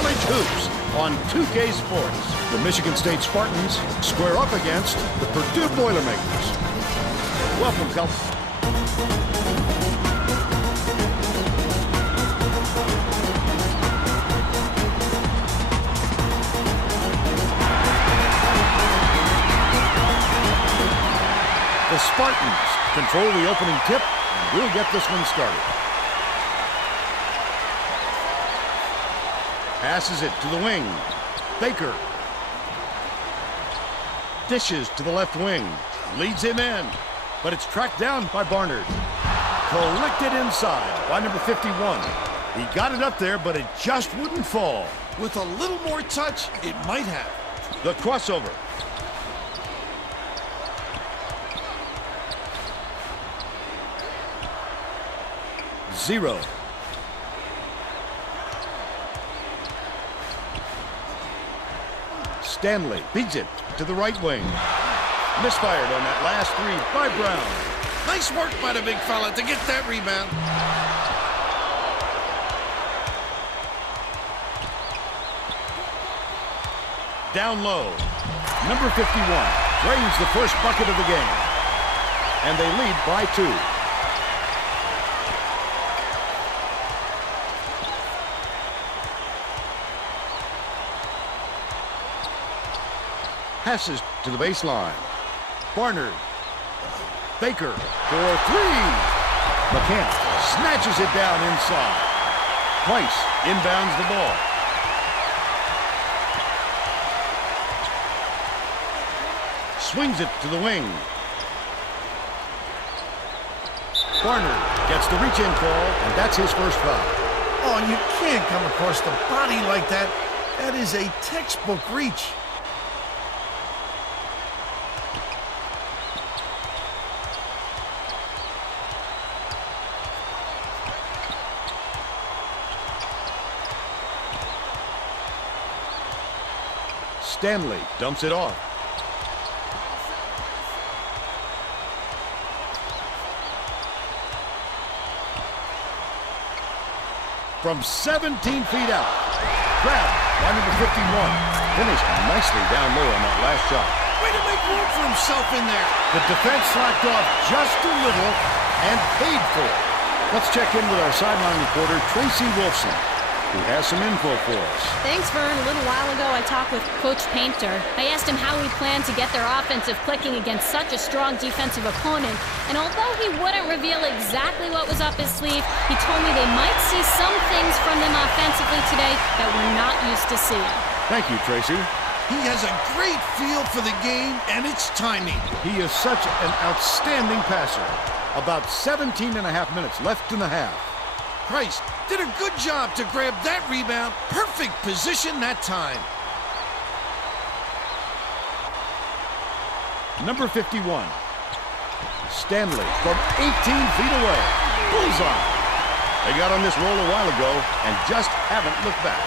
college hoops on 2K Sports. The Michigan State Spartans square up against the Purdue Boilermakers. Welcome, Cal. The Spartans control the opening tip, and we'll get this one started. Passes it to the wing. Baker. Dishes to the left wing. Leads him in, but it's tracked down by Barnard. Collected inside by number 51. He got it up there, but it just wouldn't fall. With a little more touch, it might have. The crossover. Zero. Stanley beats it to the right wing. Misfired on that last three by Brown. Nice work by the big fella to get that rebound. Down low. Number 51 drains the first bucket of the game. And they lead by 2. Passes to the baseline. Barnard. Baker for 3. McCann snatches it down inside. Price inbounds the ball. Swings it to the wing. Barnard gets the reach-in call, and that's his first foul. Oh, you can't come across the body like that. That is a textbook reach. Stanley dumps it off. From 17 feet out. Grabbed by number 51. Finished nicely down low on that last shot. Way to make room for himself in there. The defense slacked off just a little and paid for it. Let's check in with our sideline reporter, Tracy Wolfson, who has some info for us. Thanks, Vern. A little while ago, I talked with Coach Painter. I asked him how he planned to get their offensive clicking against such a strong defensive opponent. And although he wouldn't reveal exactly what was up his sleeve, he told me they might see some things from them offensively today that we're not used to seeing. Thank you, Tracy. He has a great feel for the game and its timing. He is such an outstanding passer. About 17 and a half minutes left in the half. Price did a good job to grab that rebound. Perfect position that time. Number 51. Stanley from 18 feet away. Bullseye. They got on this roll a while ago and just haven't looked back.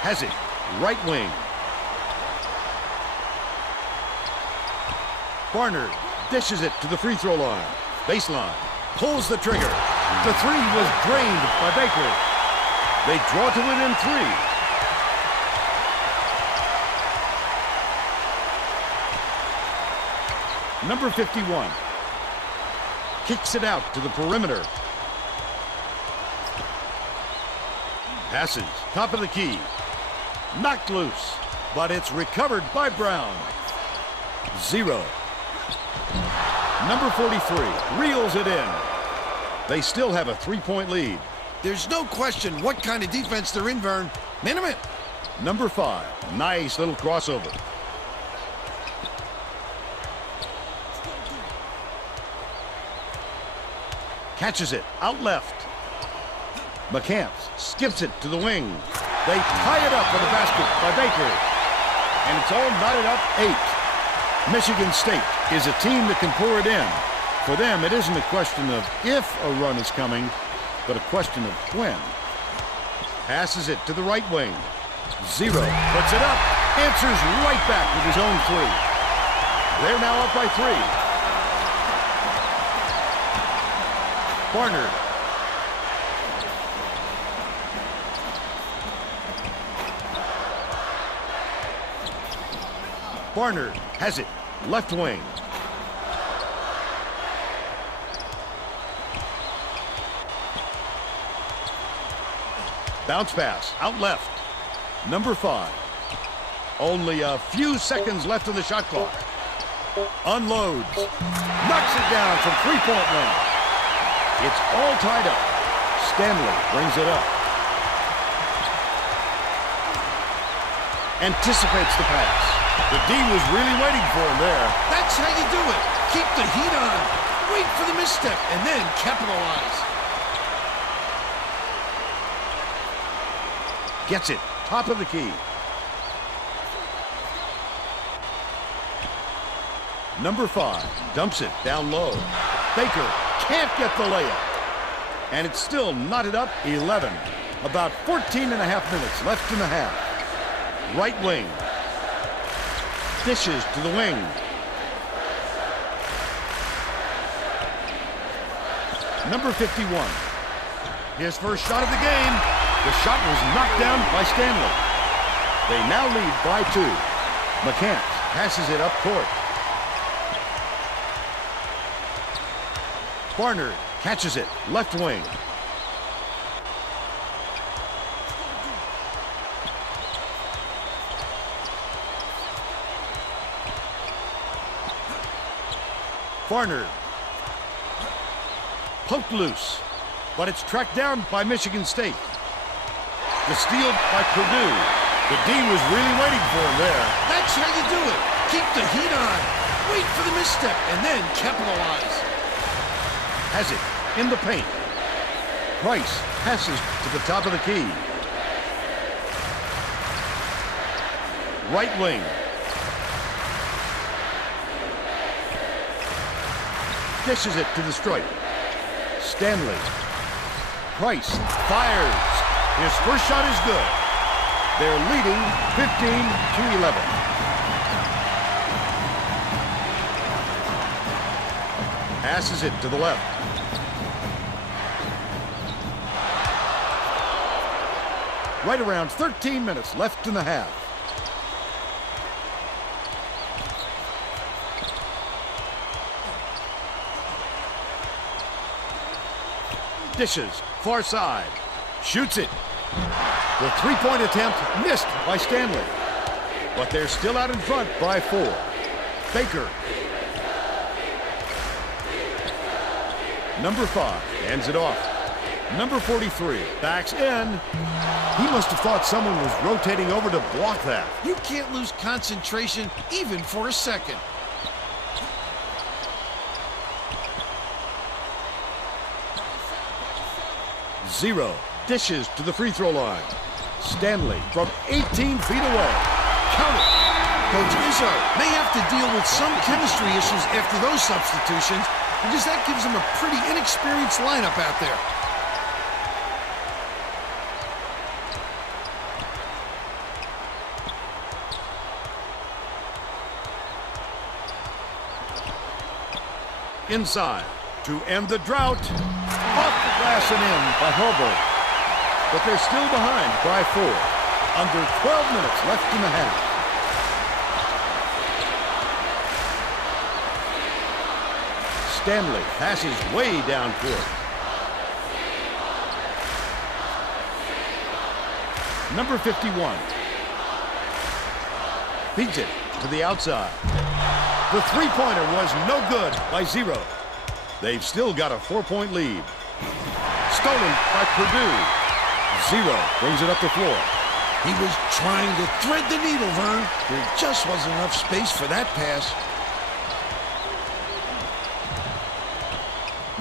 Has it. Right wing. Barnard dishes it to the free throw line. Baseline. Pulls the trigger. The three was drained by Baker. They draw to within 3. Number 51 kicks it out to the perimeter. Passes. Top of the key. Knocked loose. But it's recovered by Brown. 0. Number 43 reels it in. They still have a 3-point lead. There's no question what kind of defense they're in, Vern. Minute. Number 5. Nice little crossover. Catches it out left. McCants skips it to the wing. They tie it up for the basket by Baker. And it's all knotted up 8. Michigan State is a team that can pour it in. For them, it isn't a question of if a run is coming, but a question of when. Passes it to the right wing. 0. Puts it up. Answers right back with his own 3. They're now up by 3. Barnard. Barnard has it. Left wing. Bounce pass. Out left. Number 5. Only a few seconds left of the shot clock. Unloads. Knocks it down from three-point land. It's all tied up. Stanley brings it up. Anticipates the pass. The D was really waiting for him there. That's how you do it. Keep the heat on. Wait for the misstep and then capitalize. Gets it. Top of the key. Number 5 dumps it down low. Baker can't get the layup. And it's still knotted up 11. About 14 and a half minutes left in the half. Right wing. Dishes to the wing. Number 51. His first shot of the game. The shot was knocked down by Stanley. They now lead by 2. McCants passes it up court. Barnard catches it. Left wing. Barnard. Poked loose. But it's tracked down by Michigan State. The steal by Purdue. The D was really waiting for him there. That's how you do it. Keep the heat on. Wait for the misstep and then capitalize. Has it in the paint. Price passes to the top of the key. Right wing. Dishes it to the stripe. Stanley. Price fires. His first shot is good. They're leading 15-11. Passes it to the left. Right around 13 minutes left in the half. Dishes, far side. Shoots it. The three-point attempt missed by Stanley. But they're still out in front by 4. Baker. Number 5 hands it off. Number 43 backs in. He must have thought someone was rotating over to block that. You can't lose concentration even for a second. Zero. Dishes to the free throw line. Stanley from 18 feet away. Count it. Coach Izzo may have to deal with some chemistry issues after those substitutions because that gives him a pretty inexperienced lineup out there. Inside to end the drought. Off the glass and in by Holborn. But they're still behind by 4. Under 12 minutes left in the half. Stanley passes way down court. Number 51. Beats it to the outside. The three-pointer was no good by 0. They've still got a 4-point lead. Stolen by Purdue. 0 brings it up the floor. He was trying to thread the needle, Vern. There just wasn't enough space for that pass.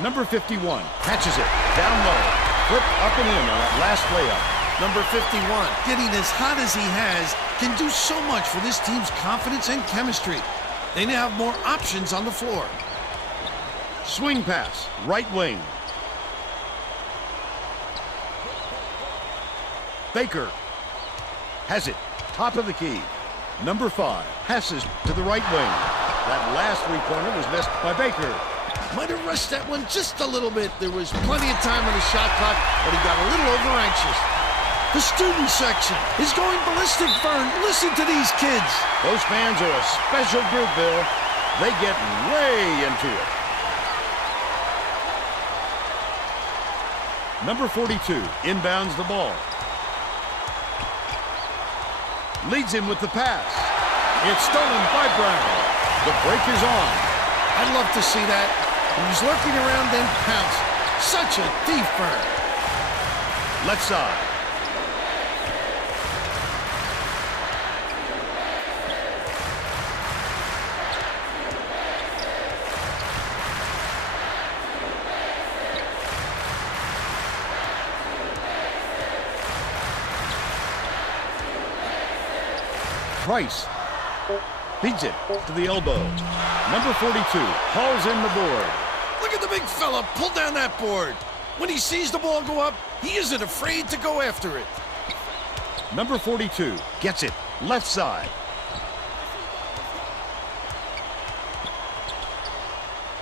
Number 51 catches it down low. Flip up and in on that last layup. Number 51, getting as hot as he has, can do so much for this team's confidence and chemistry. They now have more options on the floor. Swing pass, right wing. Baker has it, top of the key. Number 5 passes to the right wing. That last three-pointer was missed by Baker. Might have rushed that one just a little bit. There was plenty of time on the shot clock, but he got a little over-anxious. The student section is going ballistic, Vern. Listen to these kids. Those fans are a special group, Bill. They get way into it. Number 42 inbounds the ball. Leads him with the pass. It's stolen by Brown. The break is on. I'd love to see that. He was lurking around, then pounced. Such a thief, Vern. Left side. Price feeds it to the elbow. Number 42 hauls in the board. Look at the big fella pull down that board. When he sees the ball go up, he isn't afraid to go after it. Number 42 gets it left side.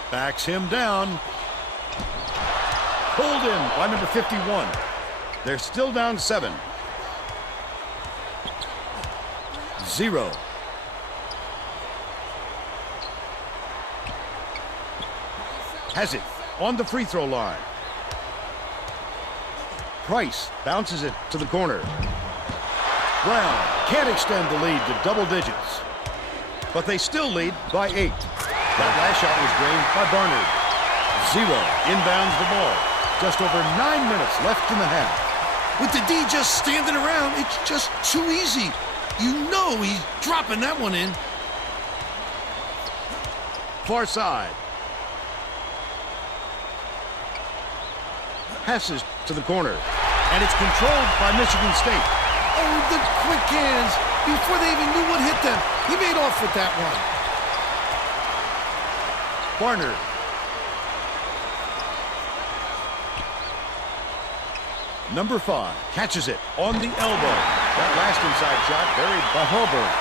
Backs him down. Pulled in by number 51. They're still down 7. 0. Has it on the free throw line. Price bounces it to the corner. Brown can't extend the lead to double digits, but they still lead by 8. That last shot was drained by Barnard. 0 inbounds the ball. Just over 9 minutes left in the half. With the D just standing around, it's just too easy. You know he's dropping that one in. Far side. Passes to the corner. And it's controlled by Michigan State. Oh, the quick hands. Before they even knew what hit them, he made off with that one. Barnard. Number 5 catches it on the elbow. That last inside shot buried by Holborn.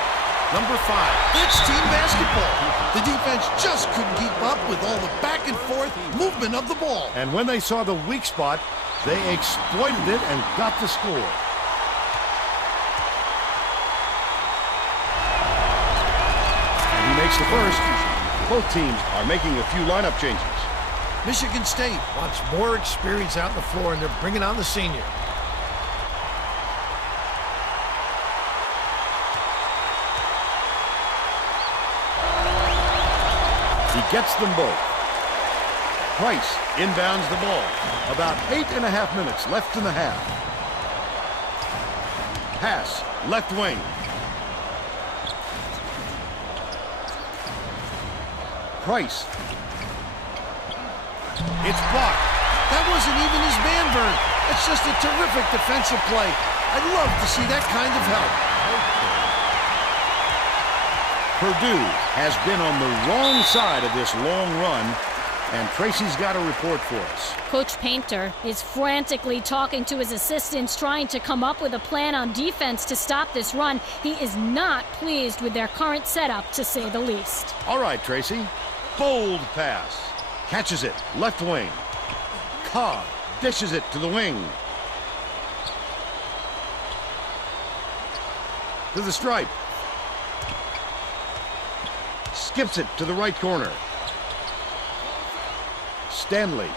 Number 5, that's team basketball. The defense just couldn't keep up with all the back and forth movement of the ball. And when they saw the weak spot, they exploited it and got the score. And he makes the first. Both teams are making a few lineup changes. Michigan State wants more experience out on the floor, and they're bringing on the senior. He gets them both. Price inbounds the ball. About 8.5 minutes left in the half. Pass, left wing. Price. It's blocked. That wasn't even his man, Vern. That's just a terrific defensive play. I'd love to see that kind of help. Purdue has been on the wrong side of this long run, and Tracy's got a report for us. Coach Painter is frantically talking to his assistants, trying to come up with a plan on defense to stop this run. He is not pleased with their current setup, to say the least. All right, Tracy. Bold pass. Catches it, left wing. Cobb dishes it to the wing. To the stripe. Skips it to the right corner. Stanley.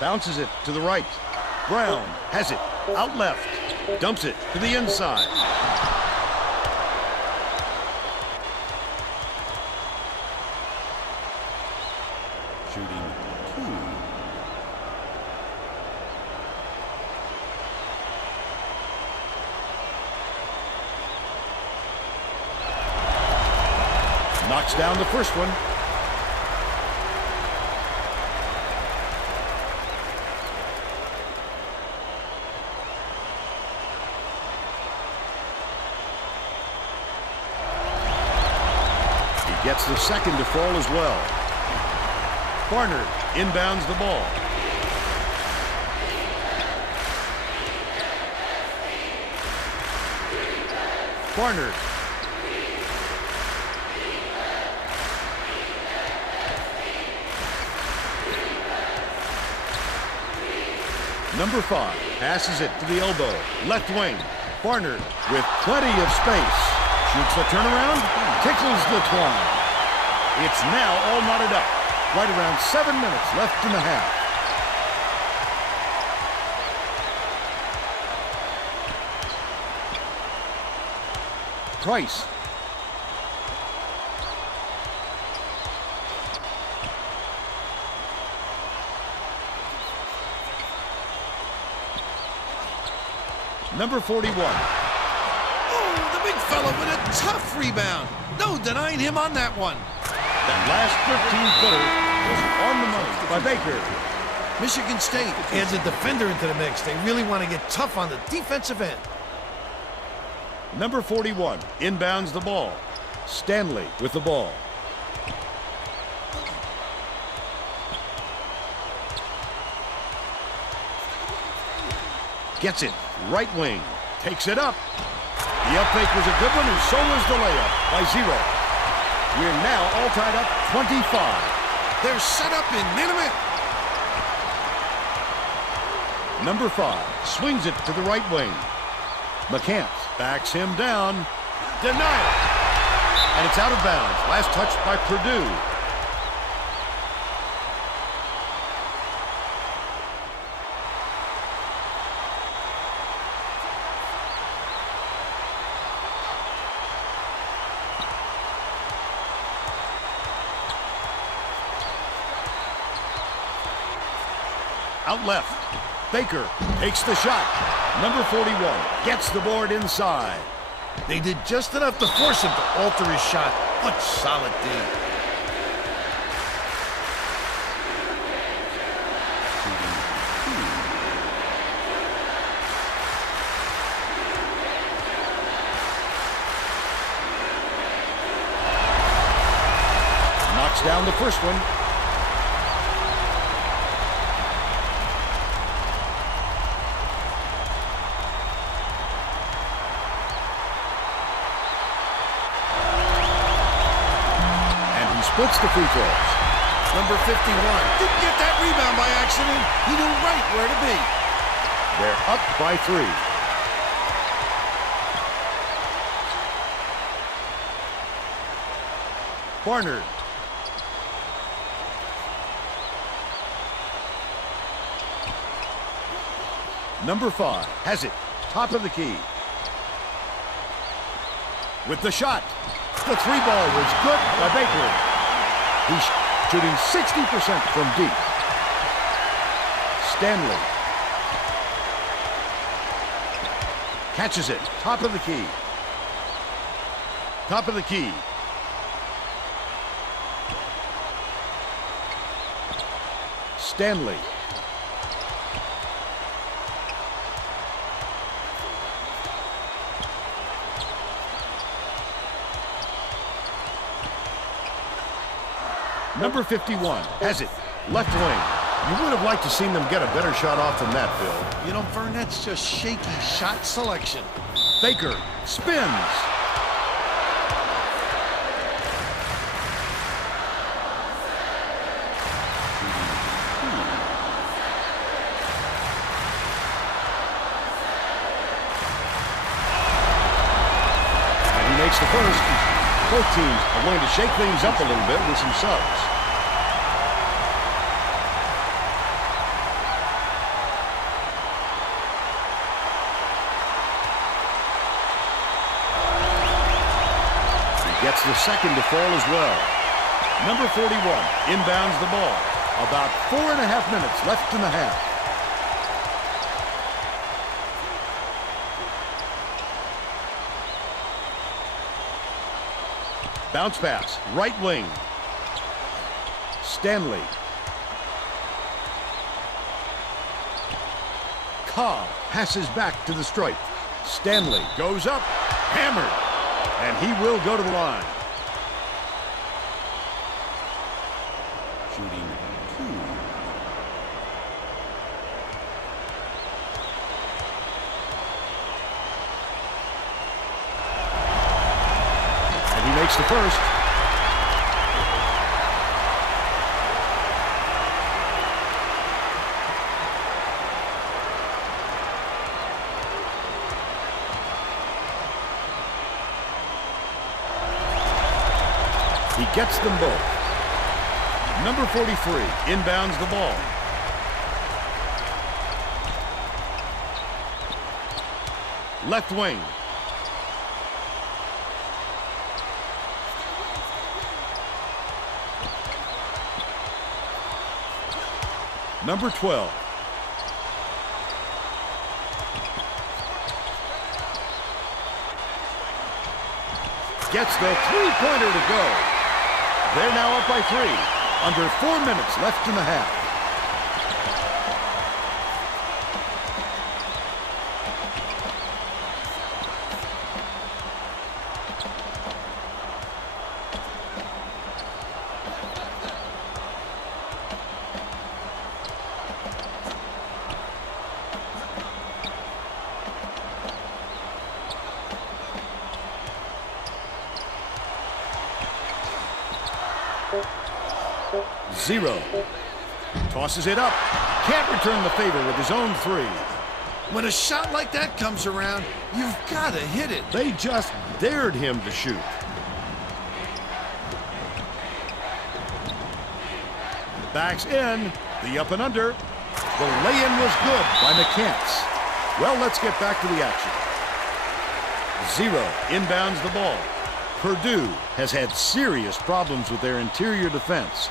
Bounces it to the right. Brown has it out left. Dumps it to the inside. Shooting 2. Knocks down the first one. He gets the second to fall as well. Barnard inbounds the ball. Barnard. Number 5 passes it to the elbow. Left wing. Barnard with plenty of space. Shoots the turnaround. Tickles the twine. It's now all knotted up. Right around 7 minutes left in the half. Price. Number 41. Oh, the big fella with a tough rebound. No denying him on that one. That last 13-footer was on the money by Baker. Michigan State adds a defender into the mix. They really want to get tough on the defensive end. Number 41 inbounds the ball. Stanley with the ball. Gets it. Right wing. Takes it up. The up fake was a good one, and so was the layup by 0. We're now all tied up 25. They're set up in minute. Number 5 swings it to the right wing. McCants backs him down. Denial. And it's out of bounds. Last touch by Purdue. Out left. Baker takes the shot. Number 41 gets the board inside. They did just enough to force him to alter his shot. What solid D. Knocks down the first one. Splits the free throws. Number 51 didn't get that rebound by accident. He knew right where to be. They're up by 3. Barnard. Number 5 has it. Top of the key. With the shot. The 3-ball was good by Baker. He's shooting 60% from deep. Stanley. Catches it. Top of the key. Top of the key. Stanley. Number 51 has it. Left wing. You would have liked to seen them get a better shot off than that, Bill. You know, Vern, that's just shaky shot selection. Baker spins. And he makes the first. Both teams are going to shake things up a little bit with some subs. He gets the second to fall as well. Number 41 inbounds the ball. About 4.5 minutes left in the half. Bounce pass, right wing. Stanley. Cobb passes back to the stripe. Stanley goes up, hammered, and he will go to the line. Shooting 2. Makes the first. He gets them both. Number 43 inbounds the ball. Left wing. Number 12. Gets the three-pointer to go. They're now up by 3. Under 4 minutes left in the half. Zero. Tosses it up. Can't return the favor with his own 3. When a shot like that comes around, you've got to hit it. They just dared him to shoot. Backs in. The up and under. The lay-in was good by McCants. Well, let's get back to the action. Zero inbounds the ball. Purdue has had serious problems with their interior defense.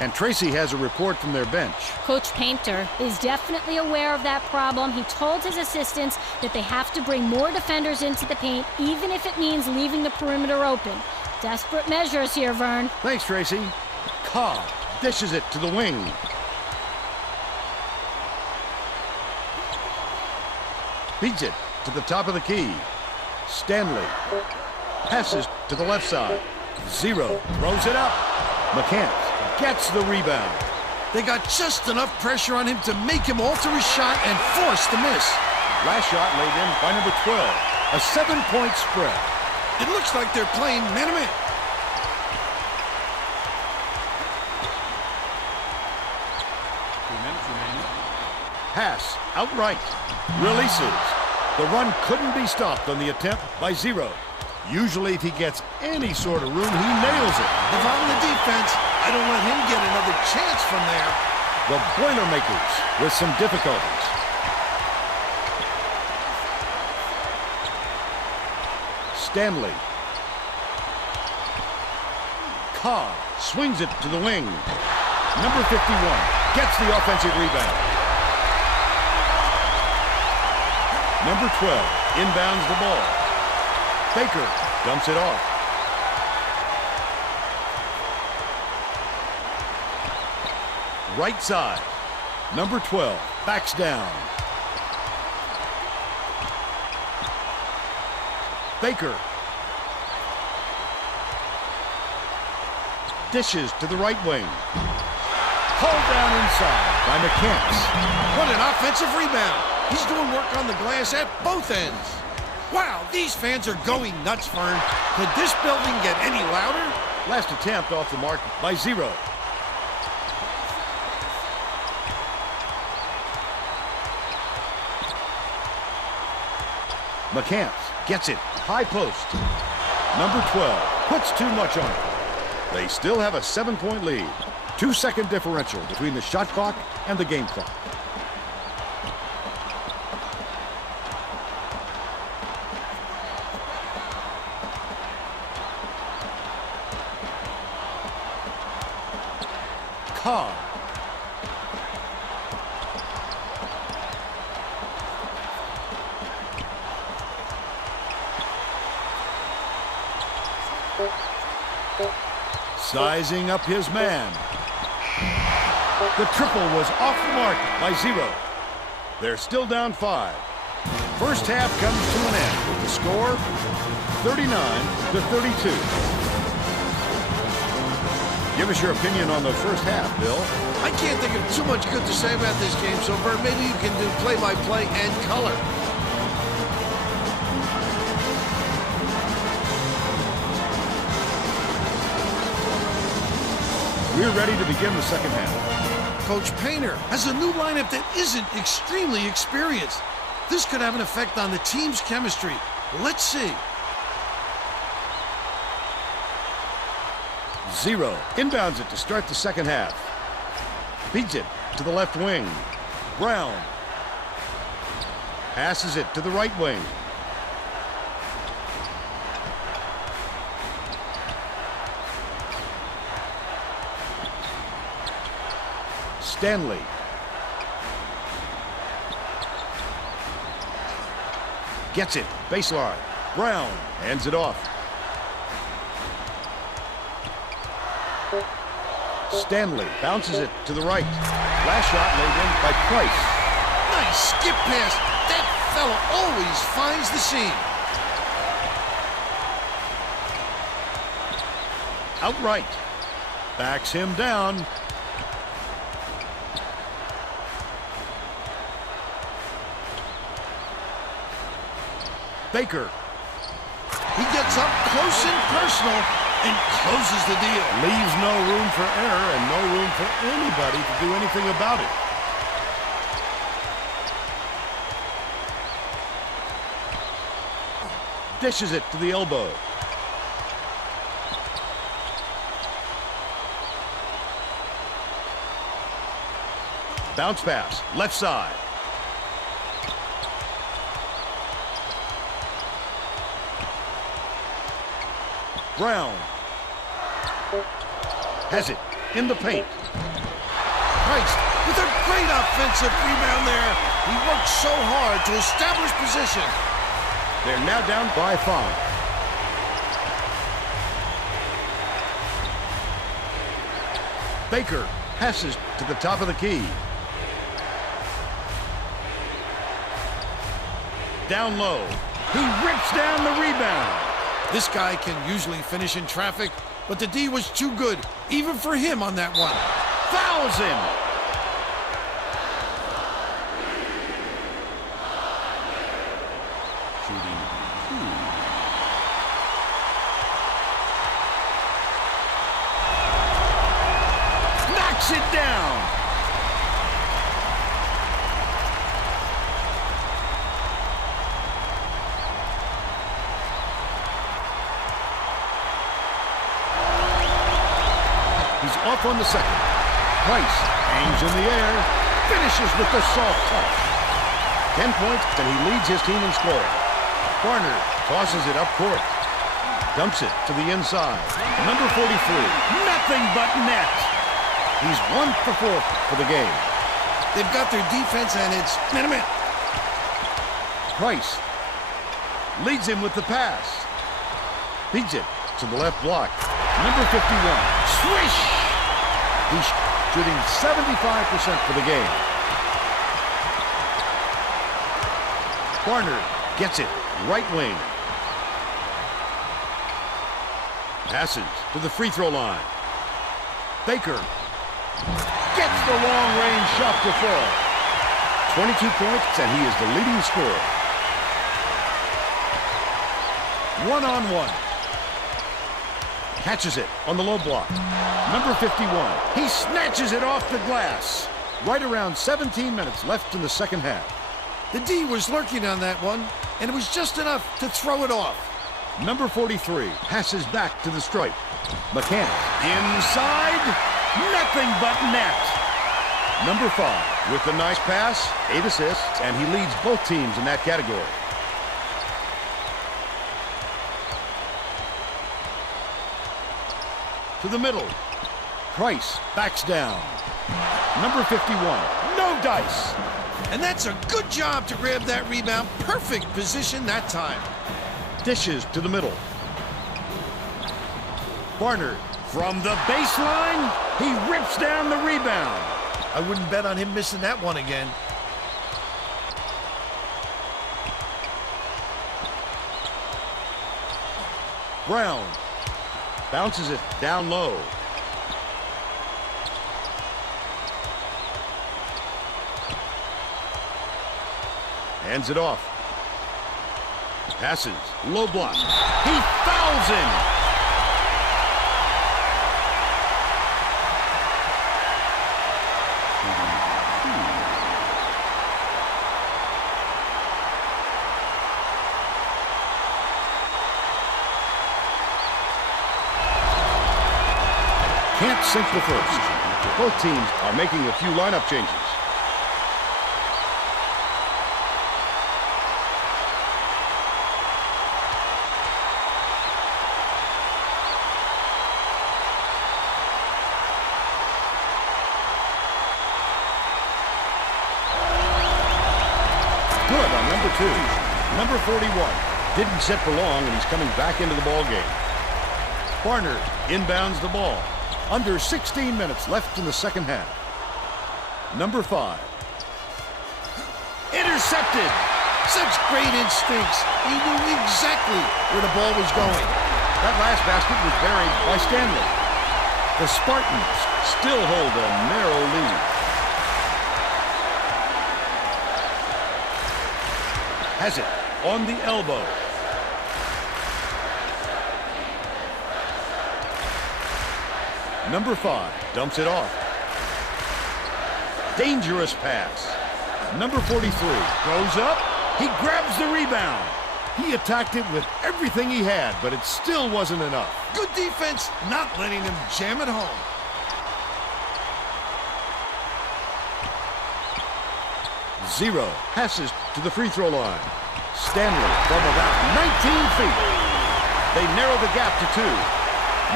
And Tracy has a report from their bench. Coach Painter is definitely aware of that problem. He told his assistants that they have to bring more defenders into the paint, even if it means leaving the perimeter open. Desperate measures here, Vern. Thanks, Tracy. Cobb dishes it to the wing. Feeds it to the top of the key. Stanley passes to the left side. Zero throws it up. McCants gets the rebound. They got just enough pressure on him to make him alter his shot and force the miss. Last shot laid in by number 12. A 7-point spread. It looks like they're playing man-to-man. Pass outright. Releases. The run couldn't be stopped on the attempt by Zero. Usually if he gets any sort of room, he nails it. If I'm the defense, I don't let him get another chance from there. The Boilermakers with some difficulties. Stanley. Cobb swings it to the wing. Number 51 gets the offensive rebound. Number 12 inbounds the ball. Baker dumps it off. Right side. Number 12 backs down. Baker dishes to the right wing. Pulled down inside by McCants. What an offensive rebound. He's doing work on the glass at both ends. Wow, these fans are going nuts, Fern. Could this building get any louder? Last attempt off the mark by Zero. McCants gets it. High post. Number 12 puts too much on it. They still have a 7-point lead. 2-second differential between the shot clock and the game clock. Cobb. Sizing up his man. The triple was off the mark by Zero. They're still down 5. First half comes to an end with the score 39-32. Give us your opinion on the first half, Bill. I can't think of too much good to say about this game, so Bert, maybe you can do play-by-play and color. We're ready to begin the second half. Coach Painter has a new lineup that isn't extremely experienced. This could have an effect on the team's chemistry. Let's see. 0. Inbounds it to start the second half. Feeds it to the left wing. Brown. Passes it to the right wing. Stanley. Gets it. Baseline. Brown hands it off. Stanley bounces it to the right. Last shot laid in by Price. Nice skip pass. That fella always finds the seam. Outright. Backs him down. Baker. He gets up close and personal and closes the deal. Leaves no room for error and no room for anybody to do anything about it. Dishes it to the elbow. Bounce pass, left side. Brown has it in the paint. Price with a great offensive rebound there. He worked so hard to establish position. They're now down by 5. Baker passes to the top of the key. Down low. He rips down the rebound. This guy can usually finish in traffic, but the D was too good, even for him on that one. Fouls him. Shooting 2. Knocks it down. He's off on the second. Price hangs in the air, finishes with the soft touch. 10 points, and he leads his team in scoring. Barnard tosses it up court. Dumps it to the inside. Number 43, nothing but net. He's 1 for 4 for the game. They've got their defense, and it's minute. Price leads him with the pass. Feeds it to the left block. Number 51, swish! He's shooting 75% for the game. Barnard gets it, right wing. Passes to the free throw line. Baker gets the long-range shot to fall. 22 points, and he is the leading scorer. One-on-one. Catches it on the low block. Number 51. He snatches it off the glass. Right around 17 minutes left in the second half. The D was lurking on that one, and it was just enough to throw it off. Number 43 passes back to the stripe. McCann inside. Nothing but net. Number 5 with the nice pass, 8 assists, and he leads both teams in that category. To the middle. Price backs down. Number 51, no dice. And that's a good job to grab that rebound. Perfect position that time. Dishes to the middle. Barnard from the baseline. He rips down the rebound. I wouldn't bet on him missing that one again. Brown bounces it down low. Hands it off. Passes. Low block. He fouls him. can't sink the first. Both teams are making a few lineup changes. Good on number 2. Number 41 didn't sit for long, and he's coming back into the ball game. Barnard inbounds the ball. Under 16 minutes left in the second half. Number 5. Intercepted. Such great instincts. He knew exactly where the ball was going. That last basket was buried by Stanley. The Spartans still hold a narrow lead. Has it on the elbow. Number 5 dumps it off. Dangerous pass. Number 43 goes up. He grabs the rebound. He attacked it with everything he had, but it still wasn't enough. Good defense, not letting him jam it home. Zero passes to the free throw line. Stanley from about 19 feet. They narrow the gap to 2.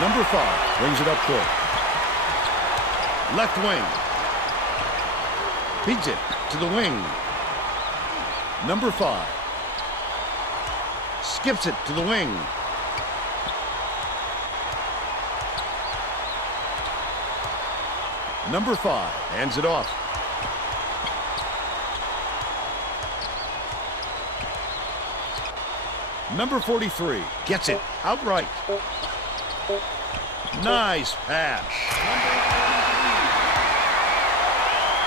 Number 5 brings it up court. Left wing. Feeds it to the wing. Number 5 skips it to the wing. Number 5 hands it off. Number 43 gets it outright. Nice pass.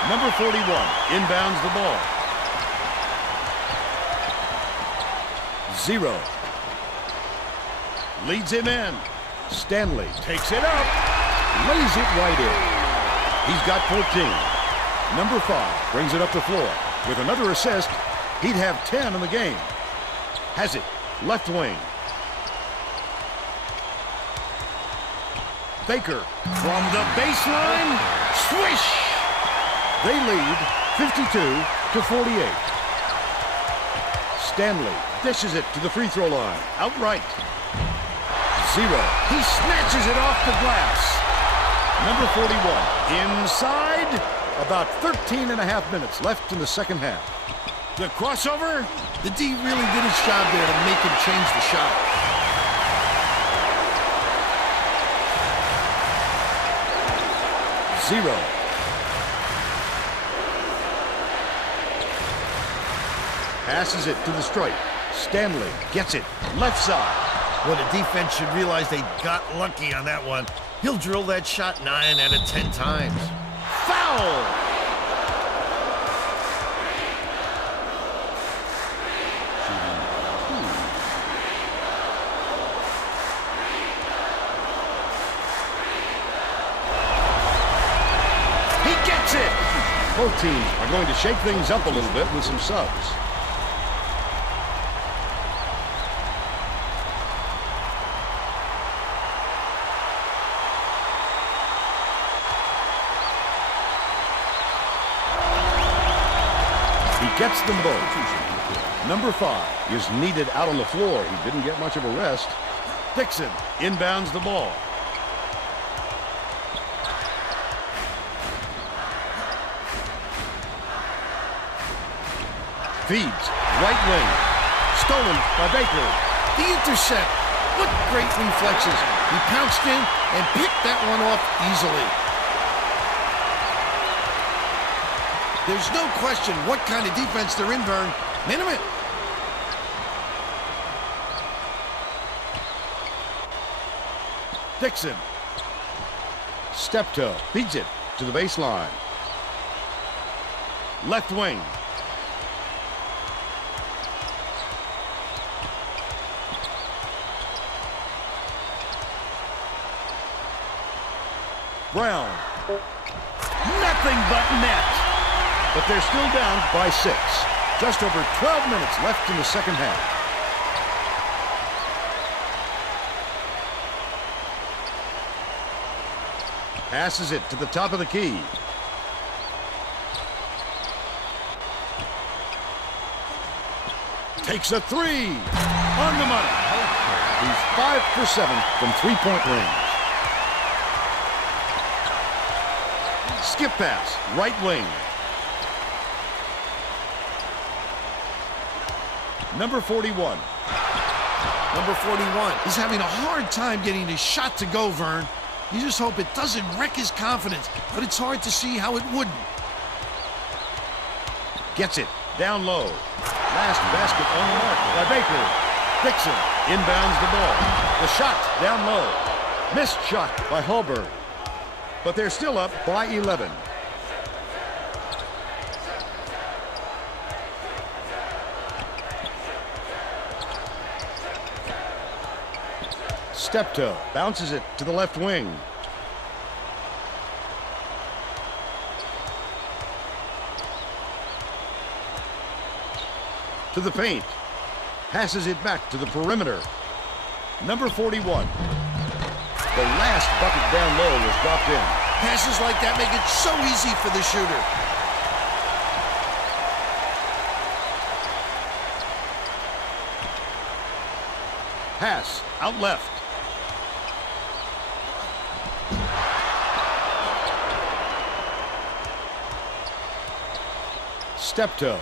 Number 41 inbounds the ball. 0 leads him in. Stanley takes it up, lays it right in. He's got 14. Number 5 brings it up the floor. With another assist, he'd have 10 in the game. Has it left wing. Baker from the baseline. Swish! They lead 52-48. Stanley dishes it to the free throw line. Outright. 0. He snatches it off the glass. Number 41 inside. About 13 and a half minutes left in the second half. The crossover. The D really did his job there to make him change the shot. Zero. Passes it to the stripe. Stanley gets it left side. Well, the defense should realize they got lucky on that one. He'll drill that shot 9 out of 10 times. Foul! He gets it! Both teams are going to shake things up a little bit with some subs. Gets them both. Number 5 is needed out on the floor. He didn't get much of a rest. Dixon inbounds the ball. Feeds right wing. Stolen by Baker. The intercept. What great reflexes. He pounced in and picked that one off easily. There's no question what kind of defense they're in, Vern. Minimum. Dixon. Step toe. Feeds it to the baseline. Left wing. Brown. Nothing but net. But they're still down by 6. Just over 12 minutes left in the second half. Passes it to the top of the key. Takes a three. On the money. He's 5 for 7 from three-point range. Skip pass, right wing. Number 41. Number 41 is having a hard time getting his shot to go, Vern. You just hope it doesn't wreck his confidence, but it's hard to see how it wouldn't. Gets it down low. Last basket on the mark by Baker. Dixon inbounds the ball. The shot down low. Missed shot by Hallberg. But they're still up by 11. Steptoe bounces it to the left wing. To the paint. Passes it back to the perimeter. Number 41. The last bucket down low was dropped in. Passes like that make it so easy for the shooter. Pass out left. Steptoe.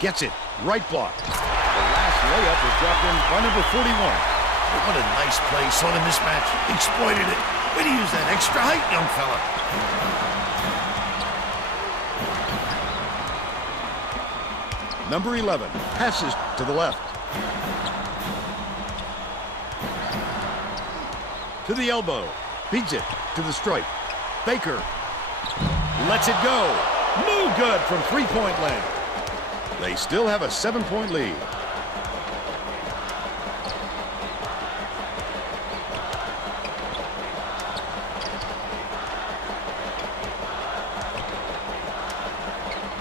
Gets it. Right block. The last layup was dropped in by number 41. What a nice play. Saw the mismatch. Exploited it. Way to use that extra height, young fella. Number 11 passes to the left. To the elbow. Beats it to the stripe. Baker lets it go. No good from three-point land. They still have a 7-point lead.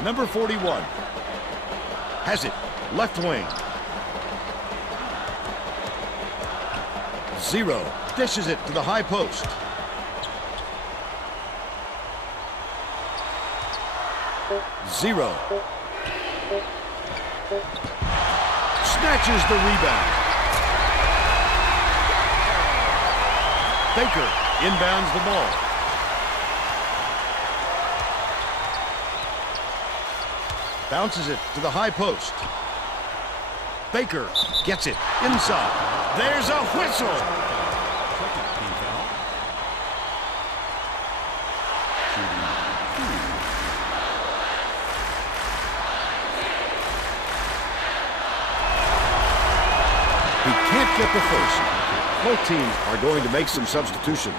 Number 41 has it, left wing. 0 dishes it to the high post. Zero. Snatches the rebound. Baker inbounds the ball. Bounces it to the high post. Baker gets it inside. There's a whistle. He can't get the first. Both teams are going to make some substitutions.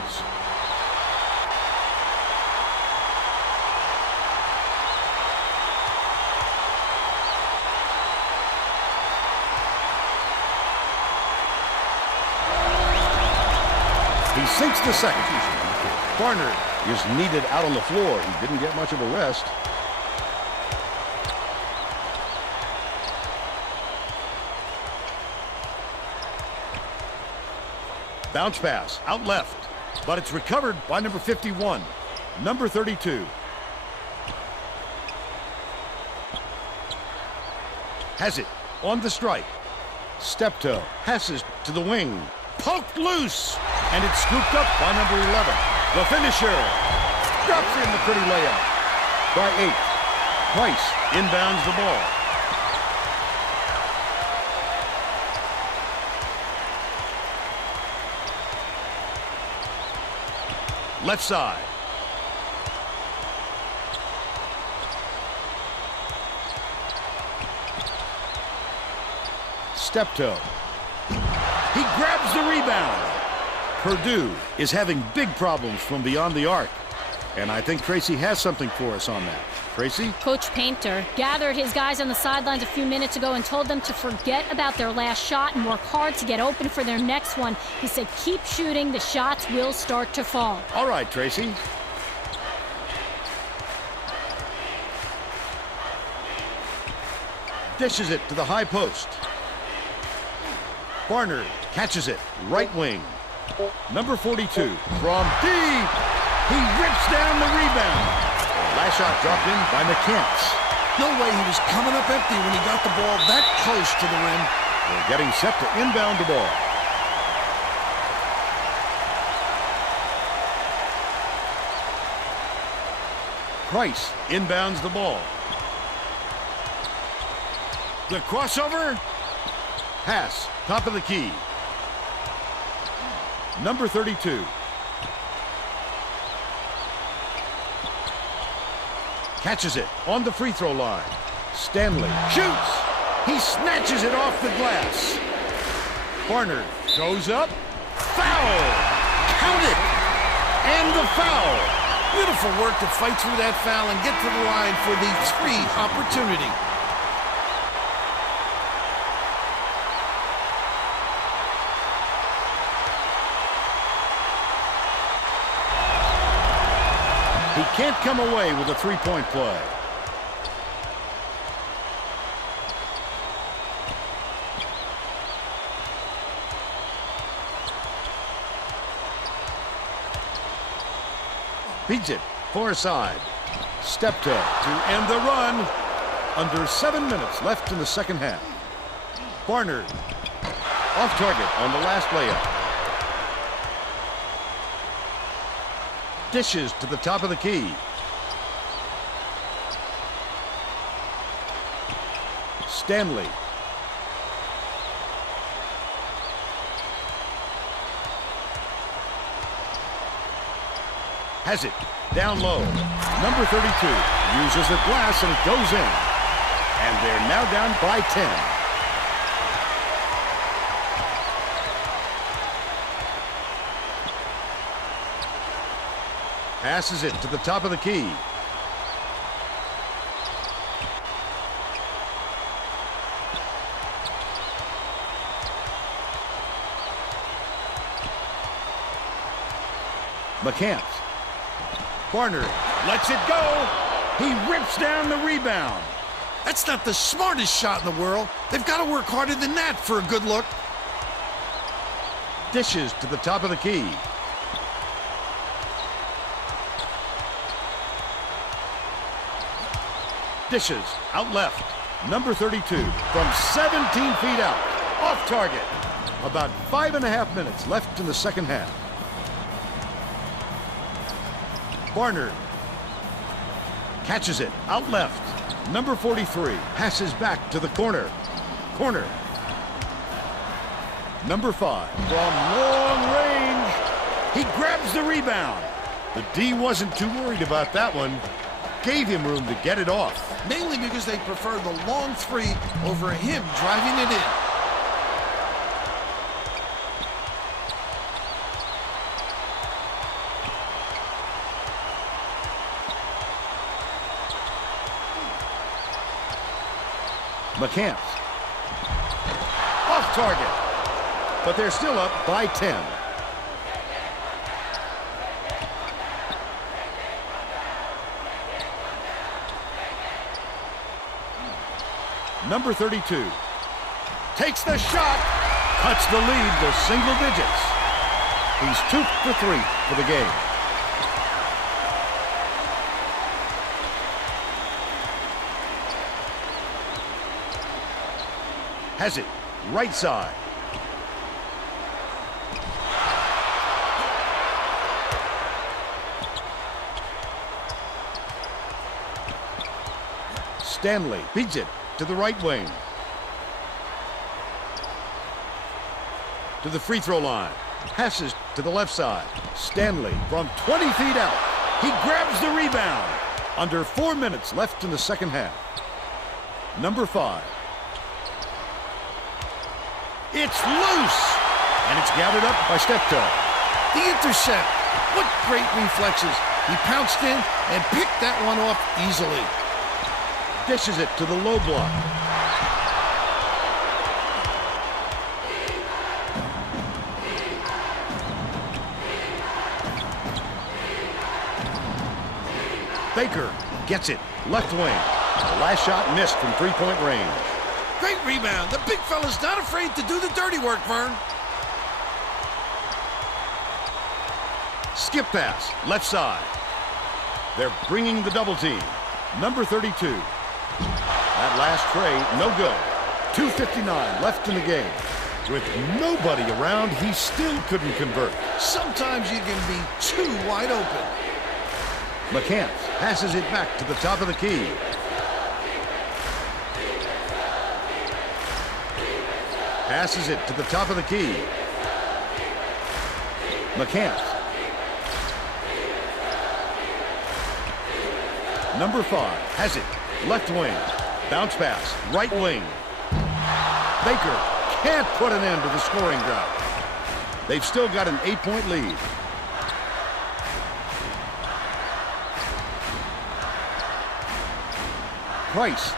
He sinks the second. Barnard is needed out on the floor. He didn't get much of a rest. Bounce pass out left, but it's recovered by number 51, number 32. Has it on the stripe. Steptoe passes to the wing. Poked loose, and it's scooped up by number 11. The finisher drops in the pretty layup by 8. Price inbounds the ball. Left side. Steptoe. He grabs the rebound. Purdue is having big problems from beyond the arc. And I think Tracy has something for us on that. Tracy? Coach Painter gathered his guys on the sidelines a few minutes ago and told them to forget about their last shot and work hard to get open for their next one. He said, keep shooting, the shots will start to fall. All right, Tracy. Dishes it to the high post. Barnard catches it, right wing. Number 42 from deep. He rips down the rebound. Last shot dropped in by McCants. No way he was coming up empty when he got the ball that close to the rim. They're getting set to inbound the ball. Price inbounds the ball. The crossover. Pass, top of the key. Number 32. Catches it on the free throw line. Stanley shoots. He snatches it off the glass. Barnard goes up. Foul. Count it. And the foul. Beautiful work to fight through that foul and get to the line for the 3 opportunity. He can't come away with a three-point play. Beats it, far side. Step toe to end the run. Under 7 minutes left in the second half. Barnard off target on the last layup. Dishes to the top of the key. Stanley. Has it down low. Number 32 uses the glass and it goes in. And they're now down by 10. Passes it to the top of the key. McCants. Barnard lets it go. He rips down the rebound. That's not the smartest shot in the world. They've got to work harder than that for a good look. Dishes to the top of the key. Dishes out left. Number 32 from 17 feet out. Off target. About 5.5 minutes left in the second half. Barnard catches it out left. Number 43 passes back to the corner. Corner. Number 5 from long range. He grabs the rebound. The D wasn't too worried about that one. Gave him room to get it off. Mainly because they prefer the long 3 over him driving it in. McCants. Off target. But they're still up by 10. Number 32 takes the shot, cuts the lead to single digits. He's 2 for 3 for the game. Has it right side. Stanley beats it to the right wing. To the free throw line. Passes to the left side. Stanley from 20 feet out. He grabs the rebound. Under 4 minutes left in the second half. Number 5. It's loose. And it's gathered up by Steptoe. The intercept. What great reflexes. He pounced in and picked that one off easily. Dishes it to the low block. Baker gets it. Left wing. The last shot missed from three-point range. Great rebound. The big fella's not afraid to do the dirty work, Vern. Skip pass, left side. They're bringing the double team. Number 32. That last tray, no good. 2:59 left in the game. With nobody around, he still couldn't convert. Sometimes you can be too wide open. McCants passes it back to the top of the key. Passes it to the top of the key. McCants. Number 5 has it. Left wing. Bounce pass. Right wing. Baker can't put an end to the scoring drought. They've still got an 8-point lead. Price.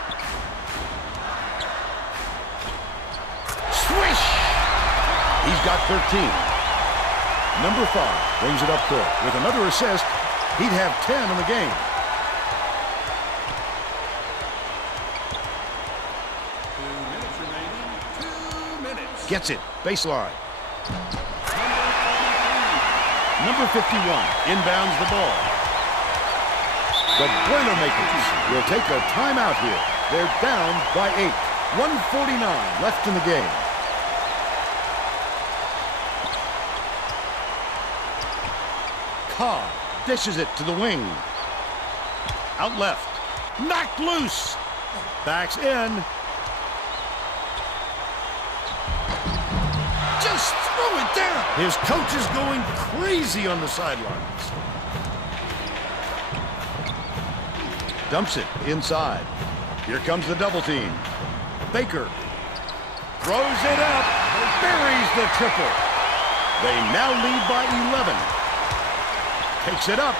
Swish! He's got 13. Number 5 brings it up court. With another assist, he'd have 10 in the game. Gets it. Baseline. Number 51 inbounds the ball. The Boilermakers will take a timeout here. They're down by 8. 1:49 left in the game. Cobb dishes it to the wing. Out left. Knocked loose. Backs in. Just throw it down. His coach is going crazy on the sidelines. Dumps it inside. Here comes the double team. Baker throws it up. Buries the triple. They now lead by 11. Takes it up.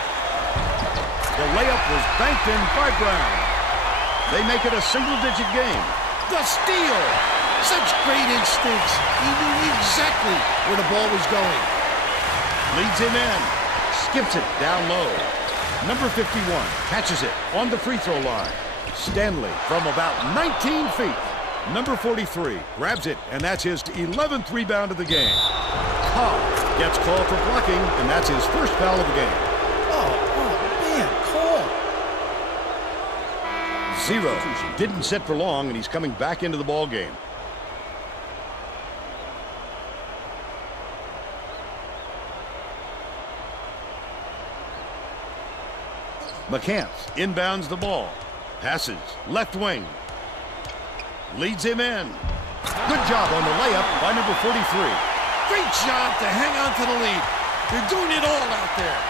The layup was banked in by Brown. They make it a single-digit game. The steal. Such great instincts. He knew exactly where the ball was going. Leads him in. Skips it down low. Number 51 catches it on the free throw line. Stanley from about 19 feet. Number 43 grabs it, and that's his 11th rebound of the game. Cobb gets called for blocking, and that's his first foul of the game. Oh, man, call. 0. Didn't sit for long, and he's coming back into the ball game. McCants inbounds the ball. Passes left wing. Leads him in. Good job on the layup by number 43. Great job to hang on to the lead. They're doing it all out there.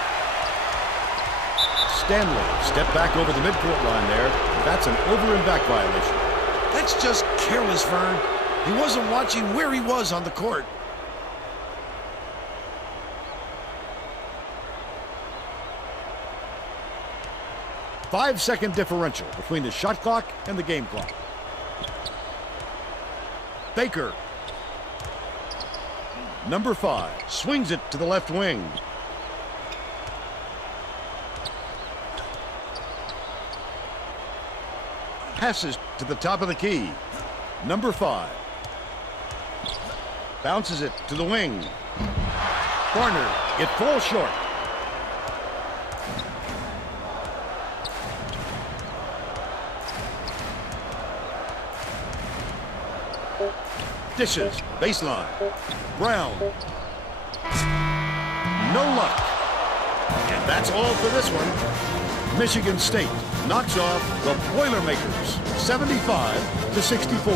Stanley stepped back over the midcourt line there. That's an over and back violation. That's just careless, Vern. He wasn't watching where he was on the court. Five-second differential between the shot clock and the game clock. Baker. Number 5 swings it to the left wing. Passes to the top of the key. Number 5 bounces it to the wing. Corner. It falls short. Dishes. Baseline. Brown. No luck. And that's all for this one. Michigan State knocks off the Boilermakers 75-64.